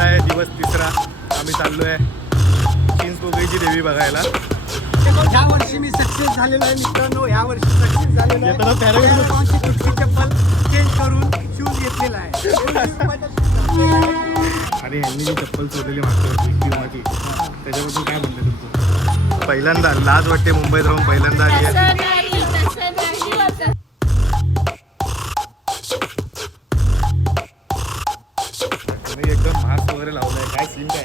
आहे दिवस तिसरा. आम्ही चाललो आहे चिंचपोकळीची देवी बघायला. ह्या वर्षी मी सक्सेस झालेलो आहे मित्रांनो. ह्या वर्षी सक्सेस झालेलो आहे. पॅरागॉनची तुटकी चप्पल चेंज करून शूज घेतलेला आहे. आणि ह्यांनी जी चप्पल चोरलेली मागच्या वर्षी पिवमाची, त्याच्याबद्दल काय म्हणते तुमचं? पहिल्यांदा लाज वाटते मुंबईत राहून, पहिल्यांदा आली आहे. एकदम मास्क वगैरे लावलाय. काय सीन काय?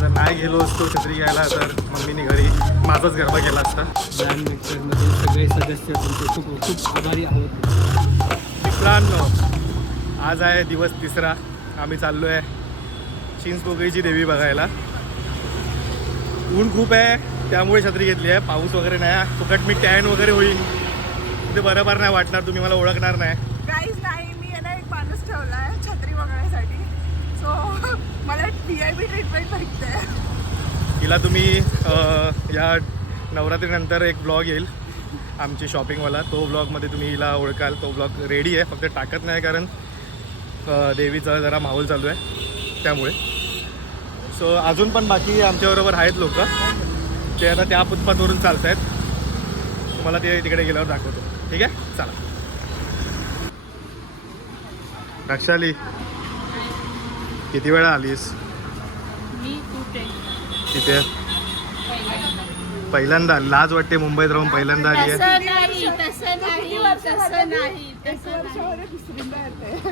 जर नाही गेलो असतो छत्री घ्यायला तर मम्मीने घरी माझाच गरबा केला असता. ब्रँड मिक्सरमधील सगळे सदस्य तुमचे खूप खूप आभारी आहोत. मित्रांनो, आज आहे दिवस तिसरा. आम्ही चाललो आहे चिंचपोकळीची देवी बघायला. ऊन खूप आहे त्यामुळे छत्री घेतली आहे. पाऊस वगैरे नाही. फुकट मी टॅन वगैरे होईल. ते बरोबर नाही वाटणार, तुम्ही मला ओळखणार नाही. काहीच नाही, मी याला एक माणूस ठेवला आहे छत्री बघण्यासाठी. सो मला VIP ट्रीटमेंट भेटते. तिला तुम्ही या नवरात्रीनंतर एक ब्लॉग येईल आमची शॉपिंगवाला. तो ब्लॉगमध्ये तुम्ही हिला ओळखाल. तो ब्लॉग रेडी आहे, फक्त टाकत नाही कारण देवीचा जरा माहोल चालू आहे त्यामुळे. सो अजून पण बाकी आमच्याबरोबर आहेत लोक. ते आता त्या फुटपाथवरून चालत आहेत. तुम्हाला ते तिकडे गेल्यावर दाखवतो. ठीक आहे, चला. रक्षाली, किती वेळा आलीस? तिथे पहिल्यांदा. लाज वाटते मुंबईत राहून, पहिल्यांदा आली आहे.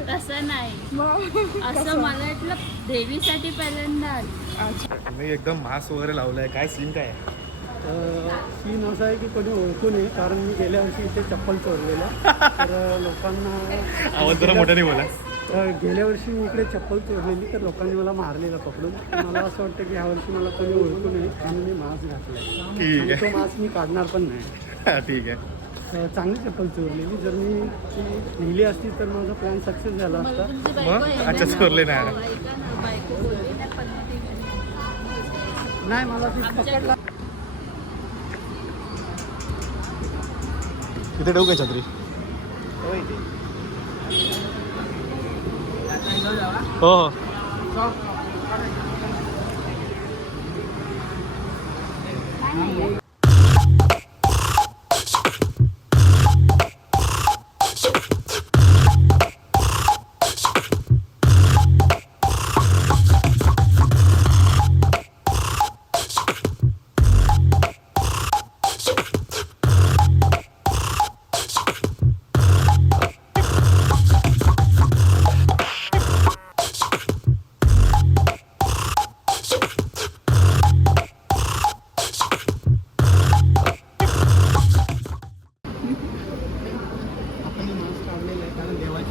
तसं नाही. असं मला वाटलं देवीसाठी पहिल्यांदा आली. मी एकदम मास्क वगैरे लावलाय. काय सीन काय? सीन असं आहे की कोणी ओळखू नये, कारण मी गेल्या वर्षी इथे चप्पल चोरलेलं. तर लोकांना आवाज जरा मोठ्याने बोला. गेल्या वर्षी मी इकडे चप्पल चोरलेली, तर लोकांनी मला मारलेलं पकडून. मला असं वाटतं की ह्या वर्षी मला कोणी ओळखू नये आणि मी मास्क घातलाय. ठीक आहे. तो मास्क मी काढणार पण नाही. ठीक आहे. चांगली चप्पल चोरलेली. जर मी ती नेली असती तर माझा प्लॅन सक्सेस झाला असता. मग अच्छा चोरले नाही. नाही, मला ती पकडला. तिथे ठेवू काय छत्री? हो हो.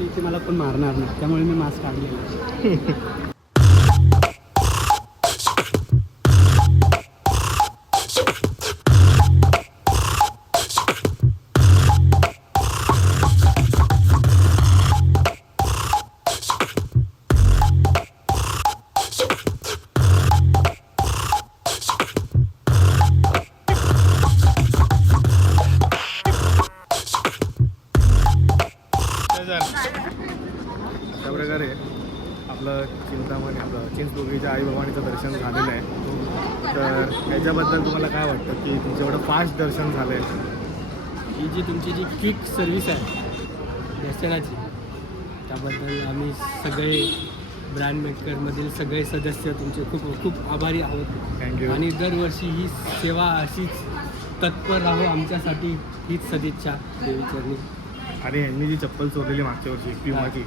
इथे मला पण मारणार नाही, त्यामुळे मी मास्क काढलेला. त्याप्रकारे आपलं चिंतामणी, आपलं चिंचपोकळीच्या आईबाबांचं दर्शन झालेलं आहे. तर याच्याबद्दल तुम्हाला काय वाटतं की तुमचं एवढं फास्ट दर्शन झालं आहे? ही जी तुमची जी क्विक सर्व्हिस आहे दर्शनाची, त्याबद्दल आम्ही सगळे ब्रँड मेकरमधील सगळे सदस्य तुमचे खूप खूप आभारी आहोत. थँक्यू. आणि दरवर्षी ही सेवा अशीच तत्पर राहो आमच्यासाठी, हीच सदिच्छा देवीचरणी. आणि यांनी जी चप्पल चोरलेली मागच्या वर्षी पिवमाची,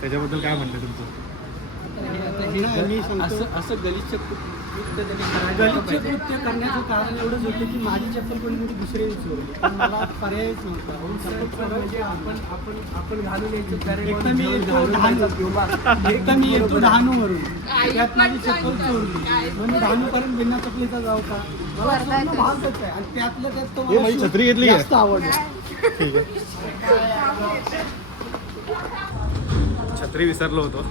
त्याच्याबद्दल काय म्हणते तुमचं? असं गलिच्छ कृत्य करण्याचं कारण एवढंच होतं की माझी चप्पल कोणीतरी दुसरे चोरली. मला पर्यायच नव्हता. म्हणजे आपण घालून यायचं. एकदा मी येतो डहाणूवरून, त्यात माझी चप्पल चोरली. म्हणजे डहाणूपर्यंत बिना चपलीचा जाऊ का? मला सोडणं भागच आहे. आणि त्यातलं त्यात तो माझी छत्री घेतली जास्त आवडलं. ठीक आहे. छत्री विसरलो होतो.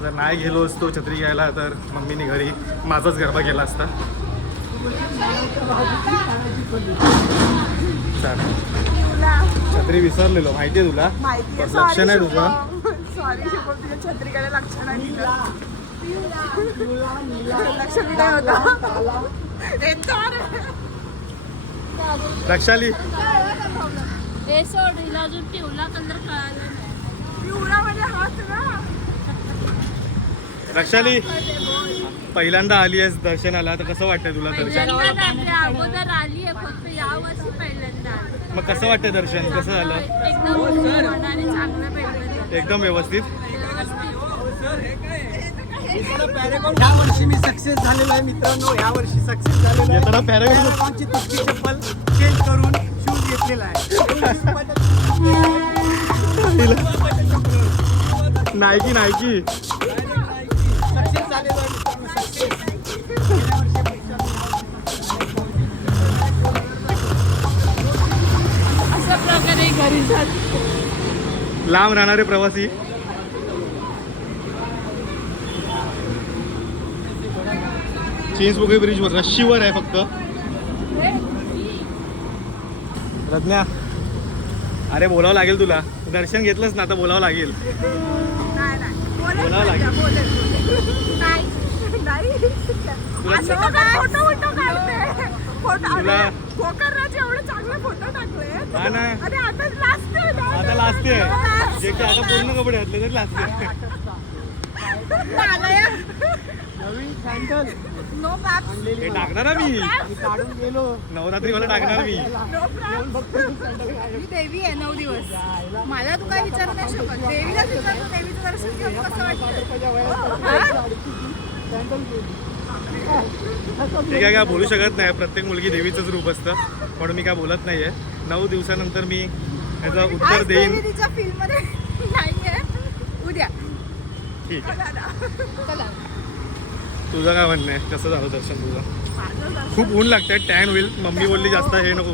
जर नाही गेलो असतो छत्री घ्यायला तर मम्मीने घरी माझाच गरबा केला असता. चालेल. छत्री विसरलेलो, माहिती आहे तुला? माहिती आहे. लक्ष नाही तुझं. सॉरी, तुझ्या छत्रीकडे लक्ष नाही दिलं. लक्ष नाही होता रक्षाली हे सोड हिला अजून पिवळा कलर कळाला नाही. पिवळा म्हणजे हात ना. रक्षाली पहिल्यांदा आली आहेस दर्शनाला तर कसं वाटतंय तुला दर्शन पहिल्यांदा आली, अगोदर आली आहे फक्त यावर्षी पहिल्यांदा आली. मग कसं वाटतंय दर्शन कसं झालं एकदम मनाने चांगलं भेटलं. एकदम व्यवस्थित ह्या वर्षी मी सक्सेस झालेलो आहे मित्रांनो. ह्या वर्षी सक्सेस झालेलो आहे. येताना पॅराग्राफ पॅरागॉनची तुटकी चप्पल चेंज करून शूज घेतलेला आहे. नायकी नायकी सक्सेस झालेलो आहे मित्रांनो. सक्सेस. अशा प्रकारे घरी जात. लांब राहणारे प्रवासी चिंचबुके ब्रिजवर रश्शीवर आहे फक्त. रत्न्या अरे बोलावं लागेल तुला दर्शन घेतलंच ना आता बोलावं लागेल. बोलावं लागेल. तुला एवढे चांगले फोटो टाकले हा ना आणि आता लाजते जे की आता पूर्ण कपडे घातले तरी लाजते. नवीन सँडल नो मॅप हे टाकणार ना मी काढून गेलो. नवरात्री मला टाकणार मी. मी देवी आहे 9 दिवस. मला तू काय विचारू नाही शकत. देवीला विचारतो देवीचं दर्शन घेऊन कसं वाटतं. मी काय बोलू शकत नाही प्रत्येक मुलगी देवीचंच रूप असतं म्हणून मी काय बोलत नाहीये. 9 दिवसानंतर मी याचं उत्तर देईन. तिच्या फील्ड मध्ये नाहीये. उद्या ठीक आहे चला. तुझं काय म्हणणं आहे कसं झालं दर्शन तुझं. माझं दर्शन खूप ऊन लागतंय टॅन होईल मम्मी बोलली जास्त हे नको.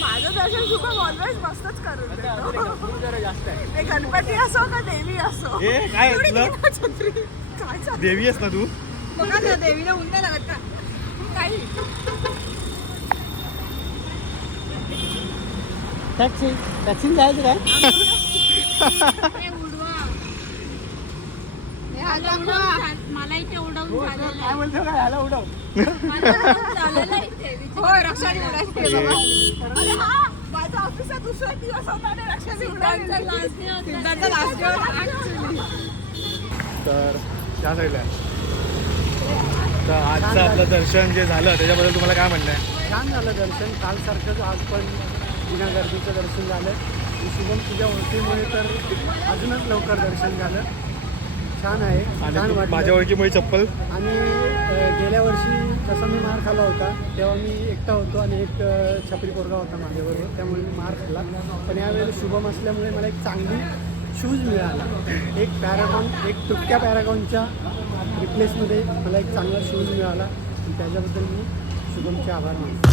माझं दर्शन शुभम ऑलवेज मस्तच करून देतो. जरा जास्त आहे. ते गणपती असो का देवी असो. हे काय एवढी असलं? घे ना छत्री. काय चाललंय? देवी आहेस ना तू. बघा ना देवीला ऊन नाही लागत का. काही टॅक्सी जायचं काय. हे उडवा. मला मलाही ते उडवून झालेलं काय आहे. बोलतो काय ह्याला उडव. मला उडवून झालेलं आहे ते. हो रक्षाने उडायचे बाबा. अरे हा माझ्या ऑफिसात दुसरा दिवस होता आणि रक्षाने सिद्धार्थचा उडायचे. last day होता. सिद्धार्थचा last day होता actually. तर त्या साईडला आहे. तर आजचं आपलं दर्शन जे झालं त्याच्याबद्दल तुम्हाला काय म्हणणं आहे. छान झालं दर्शन. कालसारखंच आज पण बिना गर्दीचं दर्शन झालं. आणि शुभम तुझ्या ओळखीमुळे तर अजूनच लवकर दर्शन झालं. छान आहे. छान आणि वाटलं. माझ्या ओळखीमुळे चप्पल आणि गेल्या वर्षी जसा मी मार खाल्ला होता तेव्हा मी एकटा होतो आणि एक छपरी पोरगा होता माझ्याबरोबर त्यामुळे मी मार खाल्ला. पण यावेळेला शुभम असल्यामुळे मला एक चांगली शूज मिळाला. एक पॅरागॉन एक तुटक्या पॅरागॉनच्या रिप्लेसमध्ये मला एक चांगला शूज मिळाला आणि त्याच्याबद्दल मी शुभमचे आभार मानतो.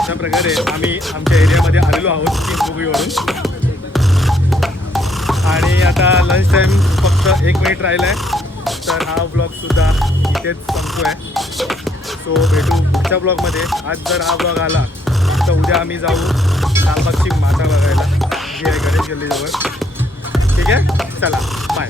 अशा प्रकारे आम्ही आमच्या एरियामध्ये आलेलो आहोत चिंचबुकीवरून. आणि आता लंच टाईम फक्त 1 मिनिट राहिला आहे. तर हा ब्लॉगसुद्धा इथेच संपतो आहे. सो भेटू पुढच्या ब्लॉगमध्ये. आज जर हा ब्लॉग आला तर उद्या आम्ही जाऊ लालबागची माता बघायला जी आहे गणेश गल्लीजवळ. ठीक आहे चला बाय.